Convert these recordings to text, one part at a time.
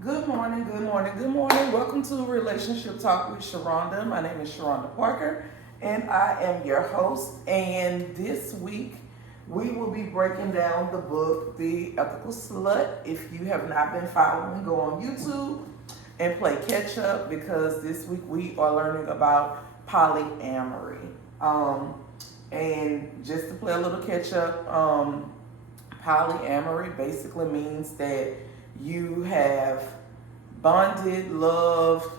Good morning, good morning, good morning. Welcome to Relationship Talk with Sharonda. My name is Sharonda Parker, and I am your host. And this week, we will be breaking down the book, The Ethical Slut. If you have not been following, go on YouTube and play catch up because this week we are learning about polyamory. And just to play a little catch up, polyamory basically means that you have bonded, loved,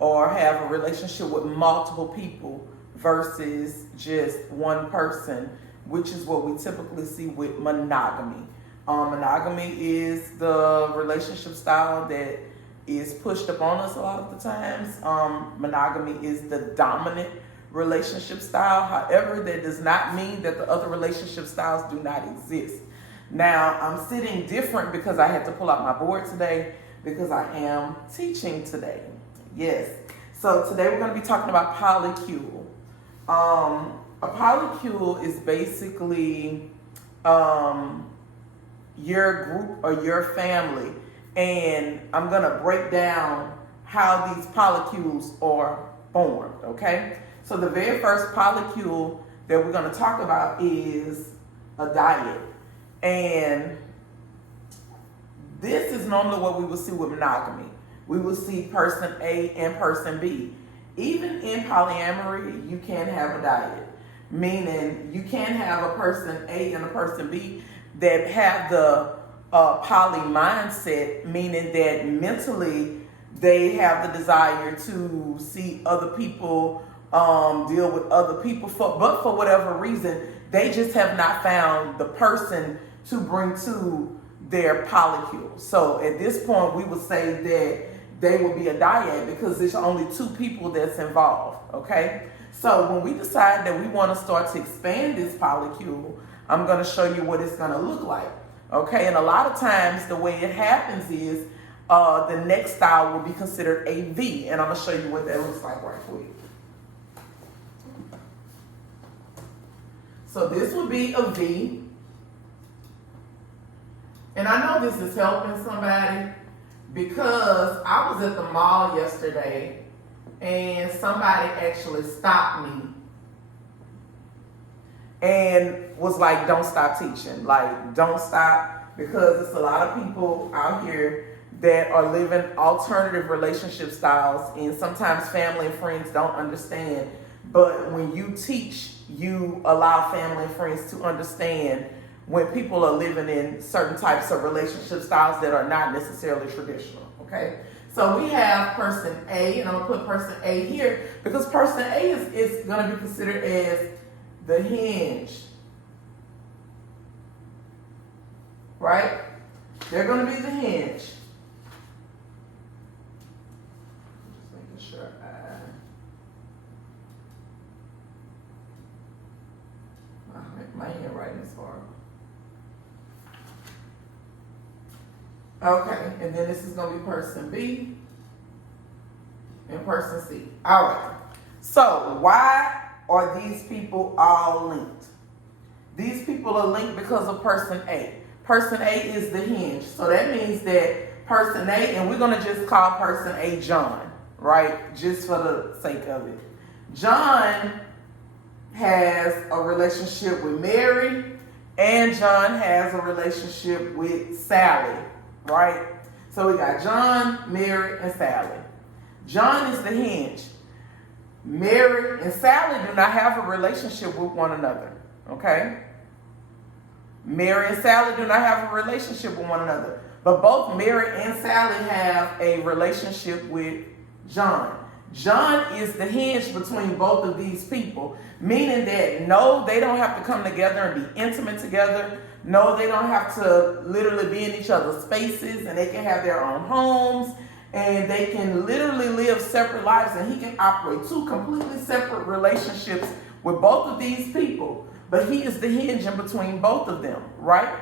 or have a relationship with multiple people versus just one person, which is what we typically see with monogamy. Monogamy is the relationship style that is pushed upon us a lot of the times. Monogamy is the dominant relationship style. However, that does not mean that the other relationship styles do not exist. Now, I'm sitting different because I had to pull out my board today because I am teaching today. Yes. So today we're going to be talking about polycule. A polycule is basically your group or your family. And I'm going to break down how these polycules are formed, okay? So the very first polycule that we're going to talk about is a dyad. And this is normally what we will see with monogamy. We will see person A and person B. Even in polyamory, you can have a dyad, meaning you can have a person A and a person B that have the poly mindset, meaning that mentally they have the desire to see other people, deal with other people, but for whatever reason, they just have not found the person to bring to their polycule. So at this point, we would say that they will be a dyad because there's only two people that's involved, okay? So when we decide that we want to start to expand this polycule, I'm going to show you what it's going to look like, okay? And a lot of times the way it happens is the next style will be considered a V, and I'm going to show you what that looks like right quick. So this would be a V. And I know this is helping somebody because I was at the mall yesterday and somebody actually stopped me and was like, don't stop teaching. Like, don't stop, because it's a lot of people out here that are living alternative relationship styles, and sometimes family and friends don't understand. But when you teach, you allow family and friends to understand when people are living in certain types of relationship styles that are not necessarily traditional, okay? So we have person A, and I'm going to put person A here because person A is going to be considered as the hinge, right? They're going to be the hinge. Just making sure my handwriting is horrible. Okay, and then this is going to be person B and person C. All right. So why are these people all linked? These people are linked because of person A. Person A is the hinge. So that means that person A, and we're going to just call person A John, right? Just for the sake of it. John has a relationship with Mary, and John has a relationship with Sally. Right? So we got John, Mary, and Sally. John is the hinge. Mary and Sally do not have a relationship with one another. Okay? Mary and Sally do not have a relationship with one another. But both Mary and Sally have a relationship with John. John is the hinge between both of these people, meaning that no, they don't have to come together and be intimate together. No, they don't have to literally be in each other's spaces, and they can have their own homes, and they can literally live separate lives, and he can operate two completely separate relationships with both of these people. But he is the hinge in between both of them, right?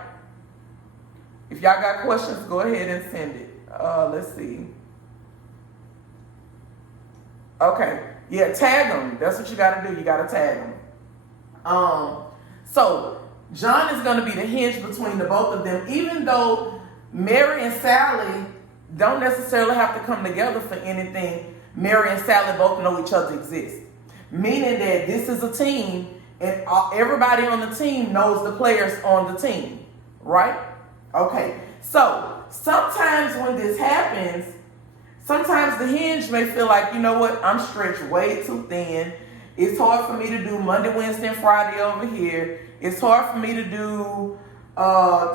If y'all got questions, go ahead and send it. Let's see. Okay. Yeah, tag them. That's what you got to do. You got to tag them. So John is going to be the hinge between the both of them, even though Mary and Sally don't necessarily have to come together for anything. Mary and Sally both know each other exist. Meaning that this is a team and everybody on the team knows the players on the team. Right? Okay. So sometimes when this happens, sometimes the hinge may feel like, you know what, I'm stretched way too thin. It's hard for me to do Monday, Wednesday, and Friday over here. It's hard for me to do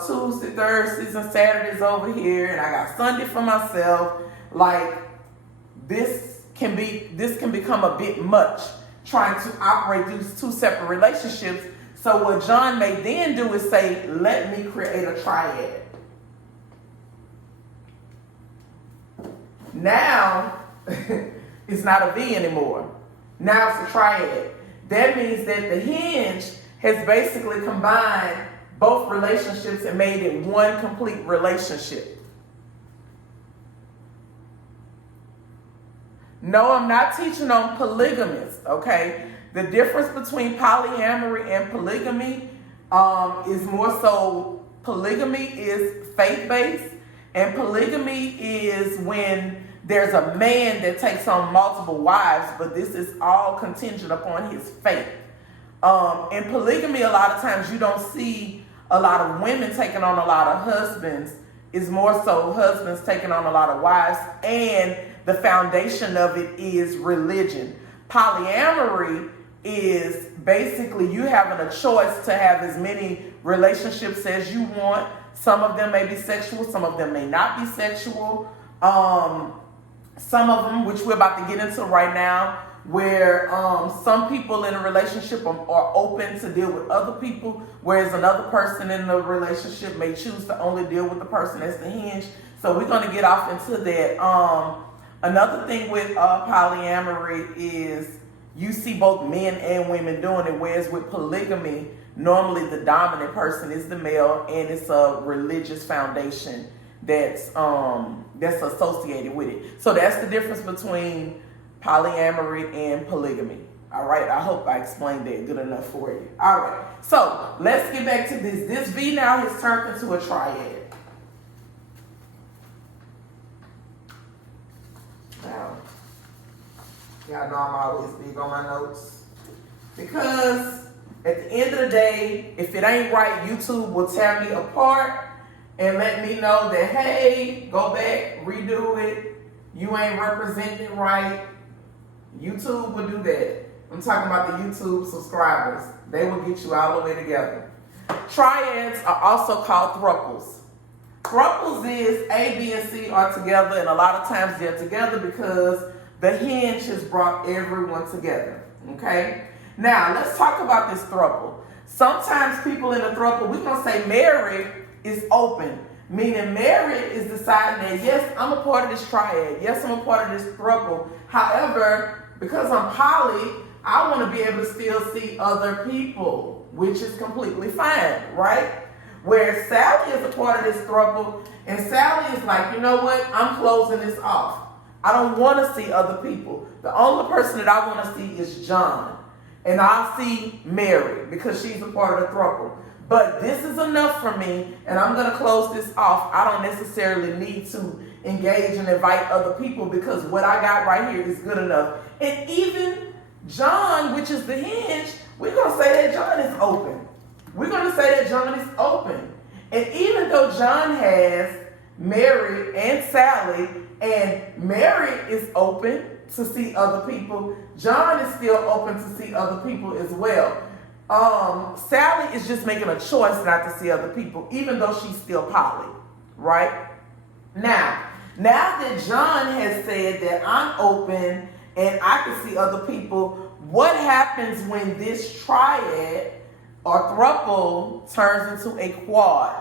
Tuesday, Thursdays, and Saturdays over here, and I got Sunday for myself. Like this can become a bit much trying to operate these two separate relationships. So what John may then do is say, let me create a triad. Now it's not a V anymore. Now it's a triad. That means that the hinge has basically combined both relationships and made it one complete relationship. No, I'm not teaching on polygamists, okay? The difference between polyamory and polygamy is more so polygamy is faith-based, and polygamy is when there's a man that takes on multiple wives, but this is all contingent upon his faith. In polygamy, a lot of times you don't see a lot of women taking on a lot of husbands. It's more so husbands taking on a lot of wives, and the foundation of it is religion. Polyamory is basically you having a choice to have as many relationships as you want. Some of them may be sexual, some of them may not be sexual. Some of them, which we're about to get into right now, where some people in a relationship are open to deal with other people, whereas another person in the relationship may choose to only deal with the person that's the hinge. So we're going to get off into that. Another thing with polyamory is you see both men and women doing it, whereas with polygamy, normally the dominant person is the male, and it's a religious foundation that's associated with it. So that's the difference between polyamory and polygamy. All right, I hope I explained that good enough for you. All right, so let's get back to this. This V now has turned into a triad. Now, y'all know I'm always big on my notes, because at the end of the day, if it ain't right, YouTube will tear me apart and let me know that, hey, go back, redo it. You ain't representing right. YouTube will do that. I'm talking about the YouTube subscribers. They will get you all the way together. Triads are also called thruples. Thruples is A, B, and C are together, and a lot of times they're together because the hinge has brought everyone together. Okay? Now, let's talk about this throuple. Sometimes people in a throuple, we're going to say Mary is open, meaning Mary is deciding that, yes, I'm a part of this triad. Yes, I'm a part of this throuple. However, because I'm poly, I want to be able to still see other people, which is completely fine, right? Where Sally is a part of this throuple, and Sally is like, you know what? I'm closing this off. I don't want to see other people. The only person that I want to see is John. And I'll see Mary because she's a part of the throuple. But this is enough for me, and I'm going to close this off. I don't necessarily need to engage and invite other people because what I got right here is good enough. And even John, which is the hinge, we're going to say that John is open. We're going to say that John is open. And even though John has Mary and Sally, and Mary is open to see other people, John is still open to see other people as well. Sally is just making a choice not to see other people, even though she's still poly, right? Now that John has said that I'm open and I can see other people, what happens when this triad or throuple turns into a quad?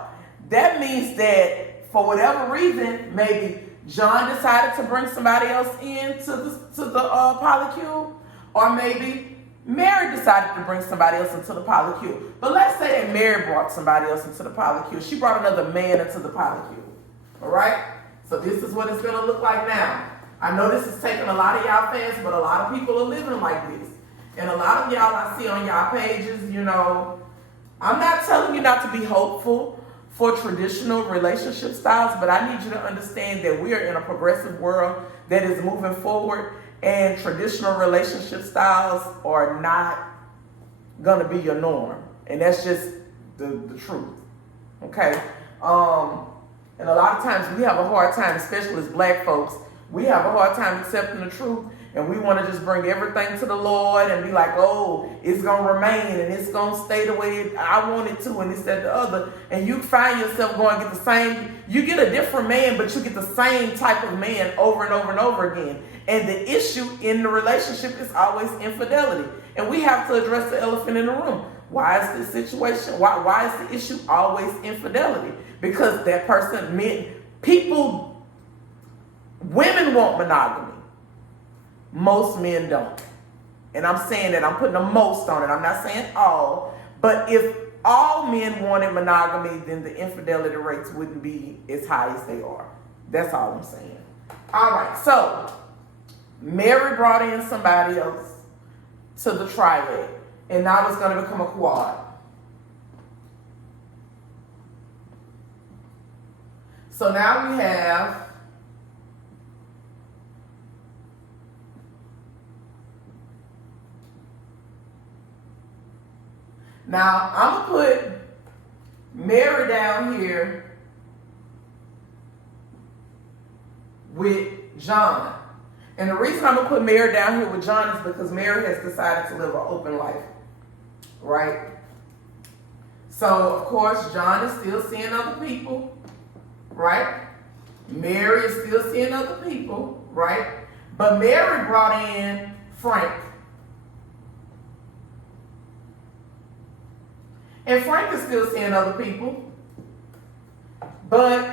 That means that for whatever reason, maybe John decided to bring somebody else in to the polycule, or maybe Mary decided to bring somebody else into the polycule. But let's say that Mary brought somebody else into the polycule. She brought another man into the polycule. All right? So this is what it's going to look like now. I know this is taking a lot of y'all fans, but a lot of people are living like this. And a lot of y'all I see on y'all pages, you know, I'm not telling you not to be hopeful for traditional relationship styles, but I need you to understand that we are in a progressive world that is moving forward, and traditional relationship styles are not going to be your norm. And that's just the truth. Okay? And a lot of times we have a hard time, especially as black folks, we have a hard time accepting the truth, and we want to just bring everything to the Lord and be like, oh, it's going to remain and it's going to stay the way I want it to, and this, that, the other. And you find yourself going to get the same, you get a different man, but you get the same type of man over and over and over again. And the issue in the relationship is always infidelity. And we have to address the elephant in the room. Why is this situation, why is the issue always infidelity? Because that person, women want monogamy. Most men don't. And I'm saying that, I'm putting a most on it. I'm not saying all. But if all men wanted monogamy, then the infidelity rates wouldn't be as high as they are. That's all I'm saying. All right, so Mary brought in somebody else to the triad, and now it's going to become a quad. So now we have now I'm going to put Mary down here with John. And the reason I'm going to put Mary down here with John is because Mary has decided to live an open life, right? So, of course, John is still seeing other people, right? Mary is still seeing other people, right? But Mary brought in Frank. And Frank is still seeing other people. But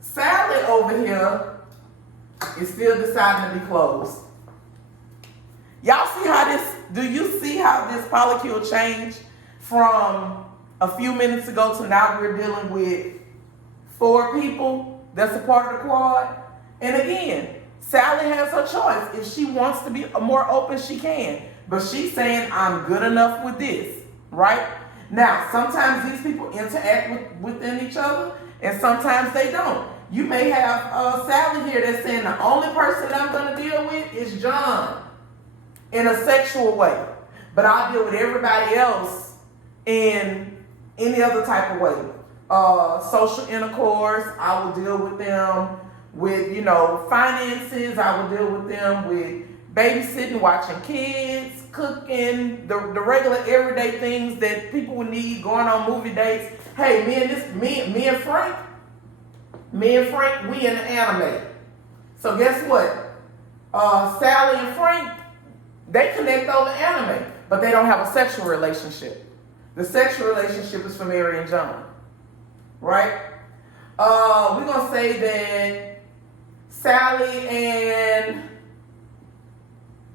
Sally over here is still deciding to be closed. Y'all see how this, do you see how this polycule changed from a few minutes ago to now we're dealing with 4 people that's a part of the quad? And again, Sally has her choice. If she wants to be more open, she can. But she's saying, I'm good enough with this, right? Now, sometimes these people interact within each other, and sometimes they don't. You may have Sally here that's saying the only person that I'm going to deal with is John in a sexual way. But I'll deal with everybody else in any other type of way. Social intercourse, I will deal with them with, finances. I will deal with them with babysitting, watching kids, cooking, the regular everyday things that people would need, going on movie dates. Hey, me and Frank, we in the anime. So guess what? Sally and Frank, they connect over anime, but they don't have a sexual relationship. The sexual relationship is for Mary and John, right? We're going to say that Sally and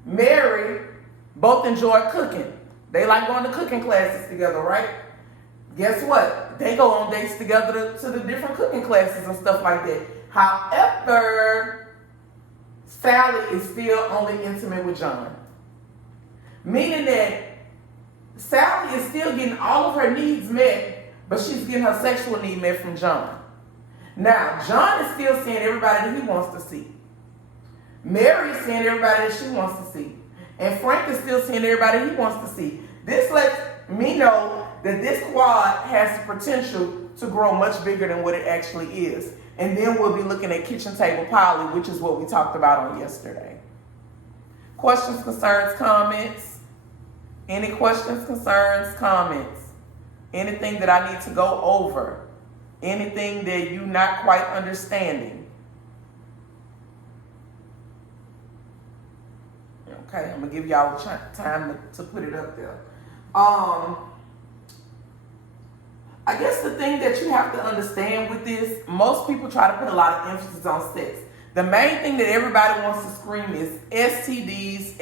Mary both enjoy cooking. They like going to cooking classes together, right? Guess what? They go on dates together to the different cooking classes and stuff like that. However, Sally is still only intimate with John. Meaning that Sally is still getting all of her needs met, but she's getting her sexual need met from John. Now, John is still seeing everybody that he wants to see. Mary is seeing everybody that she wants to see. And Frank is still seeing everybody he wants to see. This lets me know that this quad has the potential to grow much bigger than what it actually is. And then we'll be looking at kitchen table poly, which is what we talked about on yesterday. Questions, concerns, comments? Any questions, concerns, comments? Anything that I need to go over? Anything that you're not quite understanding? Okay, I'm going to give y'all time to put it up there. I guess the thing that you have to understand with this, most people try to put a lot of emphasis on sex. The main thing that everybody wants to scream is STDs,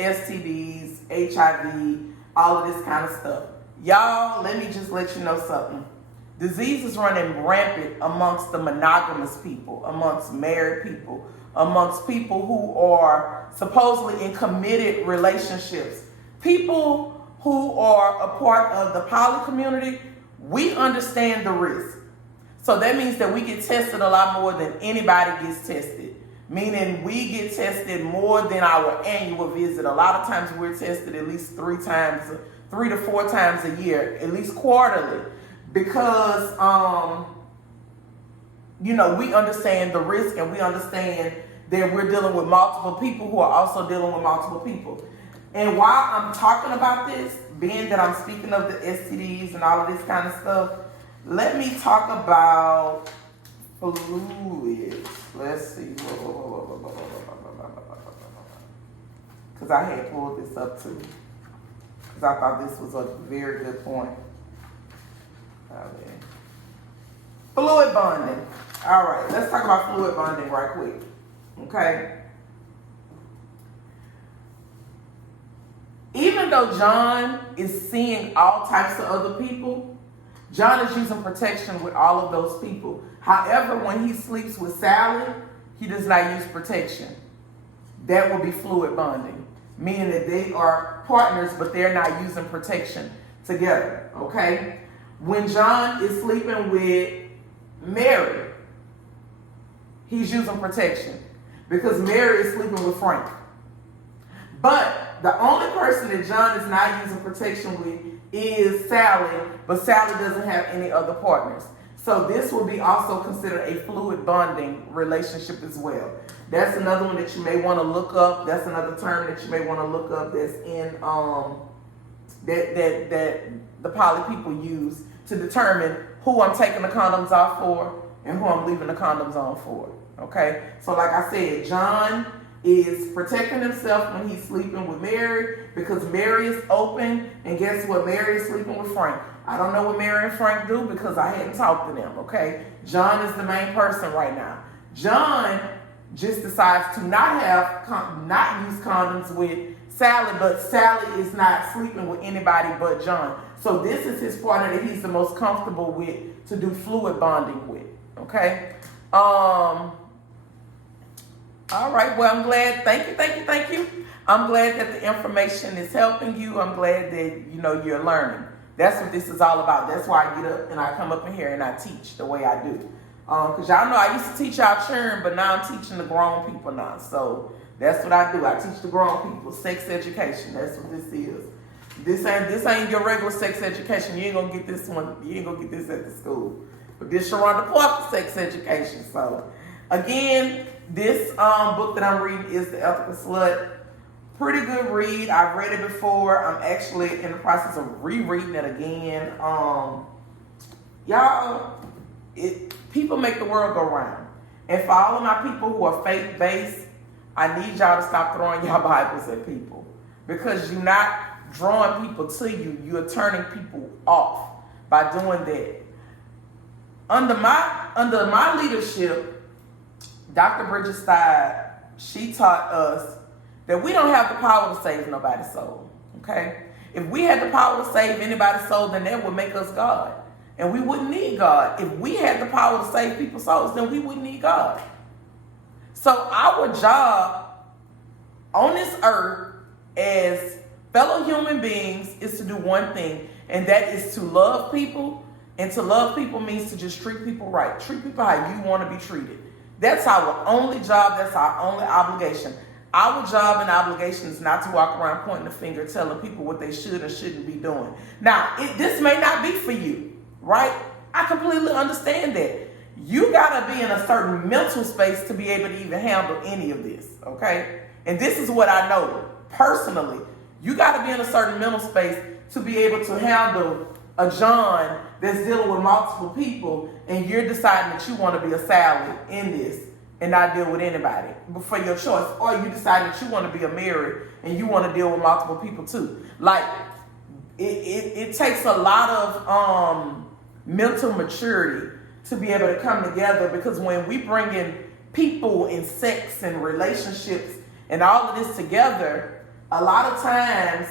HIV, all of this kind of stuff. Y'all, let me just let you know something. Disease is running rampant amongst the monogamous people, amongst married people, amongst people who are supposedly in committed relationships. People who are a part of the poly community, we understand the risk. So that means that we get tested a lot more than anybody gets tested. Meaning we get tested more than our annual visit. A lot of times we're tested at least 3 to 4 times a year, at least quarterly. Because, we understand the risk, and we understand that we're dealing with multiple people who are also dealing with multiple people. And while I'm talking about this, being that I'm speaking of the STDs and all of this kind of stuff, let me talk about fluids. Let's see. Because I had pulled this up too. Because I thought this was a very good point. Fluid bonding. All right, let's talk about fluid bonding right quick. Okay. Even though John is seeing all types of other people, John is using protection with all of those people. However, when he sleeps with Sally, he does not use protection. That will be fluid bonding, meaning that they are partners, but they're not using protection together, okay? When John is sleeping with Mary, he's using protection because Mary is sleeping with Frank. But the only person that John is not using protection with is Sally, but Sally doesn't have any other partners. So this will be also considered a fluid bonding relationship as well. That's another one that you may want to look up. That's another term that you may want to look up that's in that the poly people use to determine who I'm taking the condoms off for and who I'm leaving the condoms on for. Okay? So like I said, John is protecting himself when he's sleeping with Mary because Mary is open, and guess what? Mary is sleeping with Frank. I don't know what Mary and Frank do because I hadn't talked to them, okay? John is the main person right now. John just decides to not use condoms with Sally, but Sally is not sleeping with anybody but John. So this is his partner that he's the most comfortable with to do fluid bonding with, okay? All right, well, I'm glad. Thank you. I'm glad that the information is helping you. I'm glad that, you're learning. That's what this is all about. That's why I get up and I come up in here and I teach the way I do. Because y'all know I used to teach y'all children, but now I'm teaching the grown people now. So that's what I do. I teach the grown people sex education. That's what this is. This ain't your regular sex education. You ain't gonna get this one. You ain't gonna get this at the school. But this Sharonda Parker sex education. So again, this book that I'm reading is The Ethical Slut. Pretty good read. I've read it before. I'm actually in the process of rereading it again. People make the world go round. And for all of my people who are faith-based, I need y'all to stop throwing y'all Bibles at people. Because you're not drawing people to you. You're turning people off by doing that. Under my leadership, Dr. Bridget Stein, she taught us that we don't have the power to save nobody's soul, okay? If we had the power to save anybody's soul, then that would make us God. And we wouldn't need God. If we had the power to save people's souls, then we wouldn't need God. So our job on this earth as fellow human beings is to do one thing, and that is to love people. And to love people means to just treat people right. Treat people how you want to be treated. That's our only job. That's our only obligation. Our job and obligation is not to walk around pointing the finger, telling people what they should and shouldn't be doing. Now, this may not be for you, right? I completely understand that. You got to be in a certain mental space to be able to even handle any of this, okay? And this is what I know personally. You got to be in a certain mental space to be able to handle a John that's dealing with multiple people, and you're deciding that you want to be a Sally in this and not deal with anybody for your choice, or you decide that you want to be a Mary and you want to deal with multiple people too. Like it takes a lot of mental maturity to be able to come together, because when we bring in people and sex and relationships and all of this together, a lot of times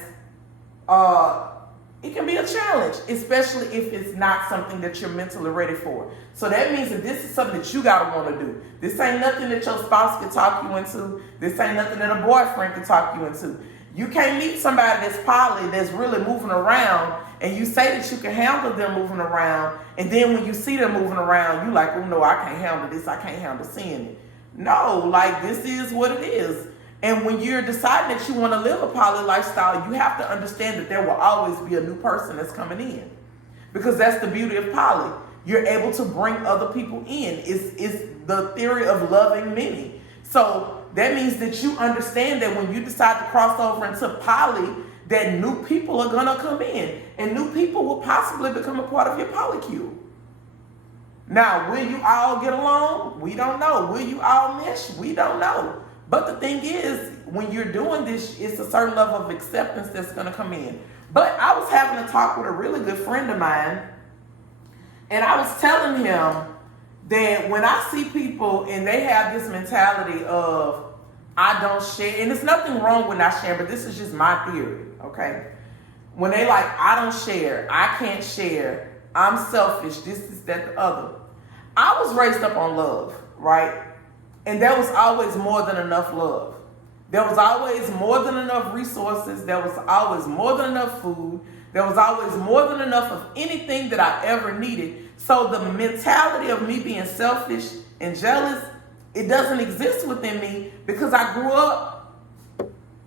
it can be a challenge, especially if it's not something that you're mentally ready for. So that means that this is something that you gotta want to do. This ain't nothing that your spouse can talk you into. This ain't nothing that a boyfriend can talk you into. You can't meet somebody that's poly, that's really moving around, and you say that you can handle them moving around, and then when you see them moving around, you like, oh no, I can't handle this, I can't handle seeing it. No, like, this is what it is. And when you're deciding that you want to live a poly lifestyle, you have to understand that there will always be a new person that's coming in. Because that's the beauty of poly. You're able to bring other people in. It's the theory of loving many. So that means that you understand that when you decide to cross over into poly, that new people are going to come in. And new people will possibly become a part of your polycule. Now, will you all get along? We don't know. Will you all mesh? We don't know. But the thing is, when you're doing this, it's a certain level of acceptance that's going to come in. But I was having a talk with a really good friend of mine, and I was telling him that when I see people and they have this mentality of, I don't share, and there's nothing wrong with not sharing, but this is just my theory, okay? When they like, I don't share, I can't share, I'm selfish, this, that, the other. I was raised up on love, right? And there was always more than enough love. There was always more than enough resources. There was always more than enough food. There was always more than enough of anything that I ever needed. So the mentality of me being selfish and jealous, it doesn't exist within me because I grew up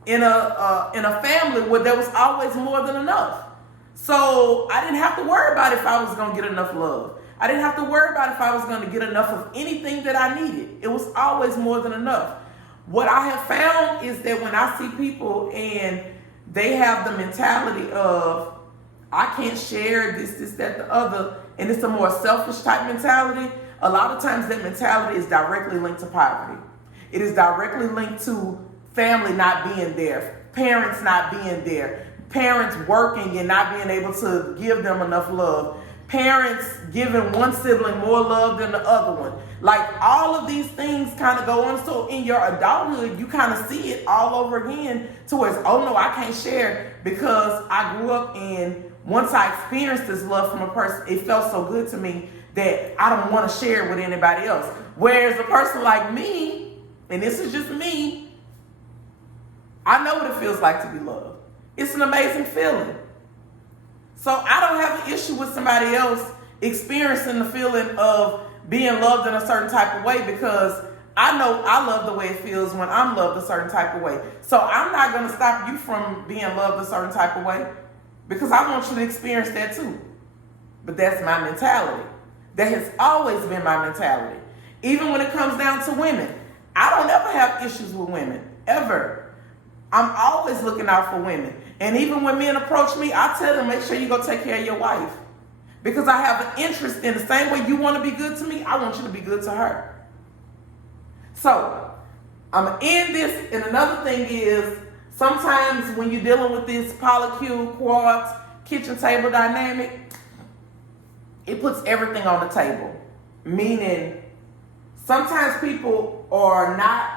in a family where there was always more than enough. So I didn't have to worry about if I was going to get enough love. I didn't have to worry about if I was going to get enough of anything that I needed. It was always more than enough. What I have found is that when I see people and they have the mentality of, I can't share this, that, the other, and it's a more selfish type mentality, a lot of times that mentality is directly linked to poverty. It is directly linked to family not being there, parents not being there, parents working and not being able to give them enough love, parents giving one sibling more love than the other one. Like, all of these things kind of go on. So in your adulthood, you kind of see it all over again to where it's, oh no, I can't share because I grew up and once I experienced this love from a person, it felt so good to me that I don't want to share it with anybody else. Whereas a person like me, and this is just me, I know what it feels like to be loved. It's an amazing feeling. So I don't have an issue with somebody else experiencing the feeling of being loved in a certain type of way because I know I love the way it feels when I'm loved a certain type of way. So I'm not going to stop you from being loved a certain type of way because I want you to experience that too. But that's my mentality. That has always been my mentality. Even when it comes down to women, I don't ever have issues with women, ever. I'm always looking out for women. And even when men approach me, I tell them, make sure you go take care of your wife. Because I have an interest in the same way you want to be good to me, I want you to be good to her. So, I'm going to end this. And another thing is, sometimes when you're dealing with this polycule, quartz, kitchen table dynamic, it puts everything on the table. Meaning, sometimes people are not,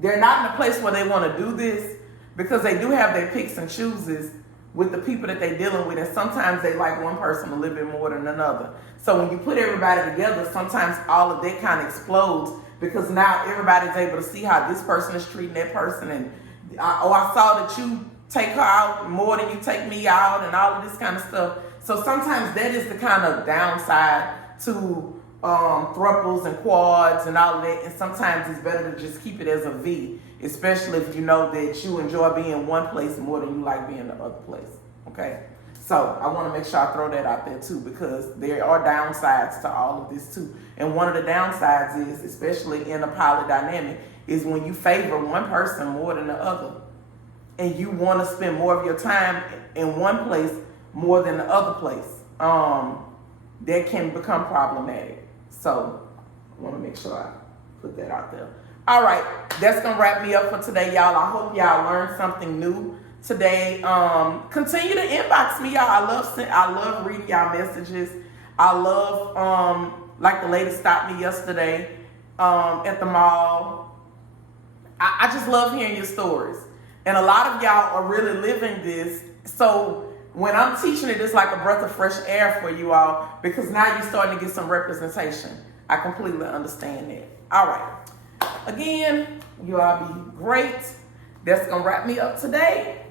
they're not in a place where they want to do this because they do have their picks and chooses with the people that they're dealing with. And sometimes they like one person a little bit more than another. So when you put everybody together, sometimes all of that kind of explodes because now everybody's able to see how this person is treating that person. And, I saw that you take her out more than you take me out and all of this kind of stuff. So sometimes that is the kind of downside to thruples and quads and all of that, and sometimes it's better to just keep it as a V, especially if you know that you enjoy being in one place more than you like being in the other place. Okay, so I want to make sure I throw that out there too, because there are downsides to all of this too. And one of the downsides is, especially in a poly dynamic, is when you favor one person more than the other, and you want to spend more of your time in one place more than the other place. That can become problematic. So I want to make sure I put that out there. All right, that's going to wrap me up for today, y'all. I hope y'all learned something new today. Continue to inbox me, y'all. I love reading y'all messages. I love, like the lady stopped me yesterday at the mall. I just love hearing your stories. And a lot of y'all are really living this. So when I'm teaching it, it's like a breath of fresh air for you all, because now you're starting to get some representation. I completely understand that. All right. Again, You all be great. That's going to wrap me up today.